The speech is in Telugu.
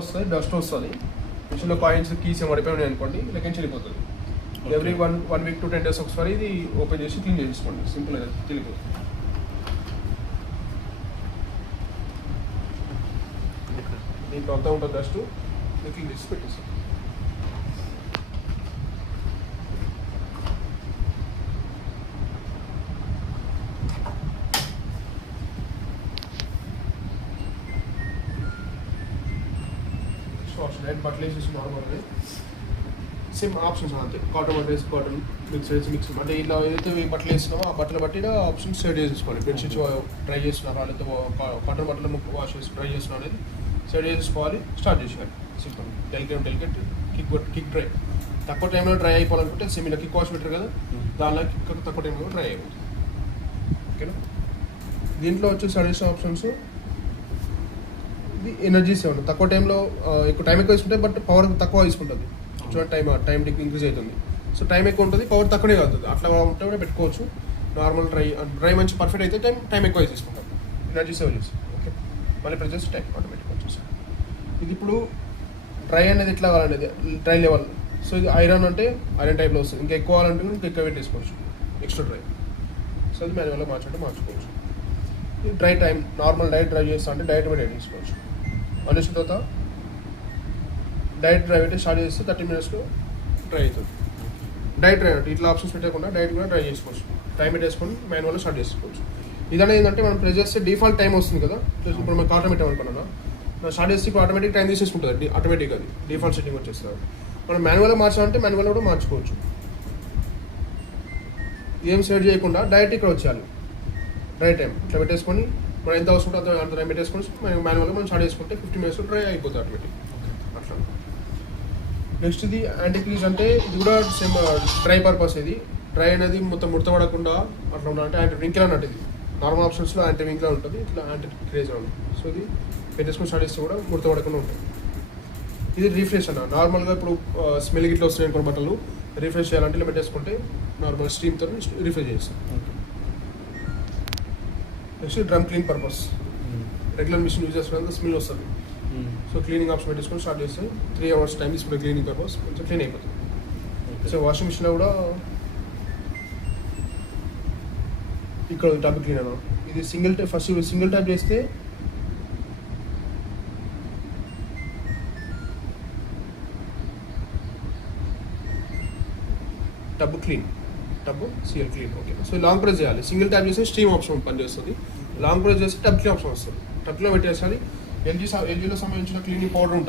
వస్తుంది, డస్ట్ వస్తుంది. మిషన్లో కాయిన్స్ కీస్ పడిపోయి అనుకోండి, లెక్కని వెళ్ళిపోతుంది. ఎవ్రీ 1 వీక్ to 10 days ఒకసారి ఇది ఓపెన్ చేసి క్లీన్ చేసుకోండి. సింపుల్ అది తెలియదు. దీంట్లో అంతా ఉంటుంది డస్ట్, క్లీన్ చేసి పెట్టేస్తాం. డైరెక్ట్ బట్టలు వేసేసి నార్మల్గా సేమ్ ఆప్షన్స్ అంతే. కాటన్ బట్టలు వేసి కాటన్, మిక్స్ అంటే ఇలా ఏదైతే బట్టలు వేస్తున్నామో ఆ బట్టలు బట్టి ఆప్షన్స్ సెట్ చేసుకోవాలి. బెడ్షీట్స్ డ్రై చేస్తున్నారా, లేకపోతే కాటన్ బట్టలు వాష్ చేసి డ్రై చేస్తున్నా అనేది సెట్ చేసుకోవాలి. స్టార్ట్ చేసేయాలి. Simple delicate kick dry. తక్కువ టైంలో డ్రై అయిపోవాలనుకుంటే ఇలా కిక్ వాష్ పెట్టారు కదా, దానిలో కిక్ తక్కువ టైంలో డ్రై అయిపోతుంది. ఓకేనా. దీంట్లో వచ్చే సజెషన్ ఆప్షన్స్ ఇది ఎనర్జీ సేవ్. తక్కువ టైంలో టైం ఎక్కువ తీసుకుంటే బట్ పవర్ తక్కువ తీసుకుంటుంది. చూడండి టైం ఇంక్రీజ్ అవుతుంది. సో టైం ఎక్కువ ఉంటుంది, పవర్ తక్కువనే అవుతుంది. అట్లా ఉంటే కూడా పెట్టుకోవచ్చు. నార్మల్ డ్రై మంచి పర్ఫెక్ట్ అయితే టైం ఎక్కువ తీసుకుంటాం. ఎనర్జీ సేవ్ చేసి ఓకే. మళ్ళీ ప్రెస్ చేసి టైం ఆటోమేటిక్ వచ్చేసి. ఇది ఇప్పుడు డ్రై అనేది ఎట్లా కావాలనేది డ్రై లెవెల్. సో ఇది ఐరన్ అంటే ఐరన్ టైప్లో వస్తుంది. ఇంకా ఎక్కువ కావాలంటే ఇంకా ఎక్కువ పెట్టేసుకోవచ్చు, ఎక్స్ట్రా డ్రై. సో అది మాన్యువల్గా మార్చుకోవచ్చు. ఇది dry time normal direct dry చేస్తా అంటే డైరెక్ట్ మీద తీసుకోవచ్చు. అనేసిన తర్వాత డైరెక్ట్ డ్రై అయితే స్టార్ట్ చేస్తే 30 minutesలో డ్రై అవుతుంది. డైరెక్ట్ డ్రై అంటే ఇట్లా ఆప్షన్స్ పెట్టకుండా డైరెక్ట్ కూడా డ్రై చేసుకోవచ్చు. టైం పెట్టేసుకొని మాన్యువల్గా స్టార్ట్ చేసుకోవచ్చు. ఇదనే ఏంటంటే మనం ప్రెస్ చేస్తే డిఫాల్ట్ టైం వస్తుంది కదా. ఇప్పుడు మనకు ఆటోమేటిక్ అనుకున్నా స్టార్ట్ చేస్తే ఇప్పుడు ఆటోమేటిక్ టైం తీసేసుకుంటుంది. ఆటోమేటిక్ అది డిఫాల్ట్ సెట్టింగ్ వచ్చేస్తుంది. మనం మాన్యువల్గా మార్చాలంటే మాన్యువల్గా కూడా మార్చుకోవచ్చు. ఏం సెట్ చేయకుండా డైరెక్ట్ ఇక్కడ వచ్చేయాలి. డ్రై టైం ఇట్లా పెట్టేసుకొని మనం ఎంత అవసరం ఉంటుందో అంత టైం పెట్టేసుకొని మనం మాన్యువల్గా మనం స్టార్ట్ చేసుకుంటే 50 minutes డ్రై అయిపోతుంది ఆటోమేటిక్. అట్లా నెక్స్ట్ ఇది యాంటీ క్రీజ్ అంటే ఇది కూడా సేమ్ డ్రై పర్పస్. ఇది డ్రై అనేది మొత్తం ముడతపడకుండా అట్లా ఉండాలంటే యాంటీ వింకిల్ అన్నట్టు. ఇది నార్మల్ ఆప్షన్స్లో యాంటీ వింకిల్ ఉంటుంది, ఇట్లా యాంటీ క్రేజ్ ఉంటుంది. సో ఇది పెట్టేసుకొని స్టార్ట్ చేస్తే కూడా ముడతపడకుండా ఉంటుంది. ఇది రీఫ్రెష్ అన్న. నార్మల్గా ఇప్పుడు స్మెల్ గిట్లా వస్తున్నాయి అనుకున్న బట్టలు రీఫ్రెష్ చేయాలంటే ఇలా పెట్టేసుకుంటే నార్మల్ స్టీమ్తో రీఫ్రెష్ చేస్తాం. Next drum clean purpose. Regular machine use చేసుకున్నంత స్మెల్ వస్తుంది. సో క్లీనింగ్ ఆప్షన్ పెట్టేసుకొని స్టార్ట్ చేస్తే 3 hours టైం తీసుకుంటే క్లీనింగ్ పర్పస్ కొంచెం క్లీన్ అయిపోతుంది. సో వాషింగ్ మిషన్లో కూడా ఇక్కడ టబ్ క్లీనర్. ఇది ఫస్ట్ సింగిల్ ట్యాప్ చేస్తే tub CL clean. Okay. So long press చేయాలి. సింగిల్ ట్యాప్ చేస్తే స్టీమ్ ఆప్షన్ పనిచేస్తుంది. లాంగ్ ప్రెస్ చేస్తే టబ్ క్లీన్ ఆప్షన్ వస్తుంది. టబ్లో పెట్టేసారి. ఎల్జీలో సంబంధించిన క్లీనింగ్ పౌడర్ ఉంటుంది.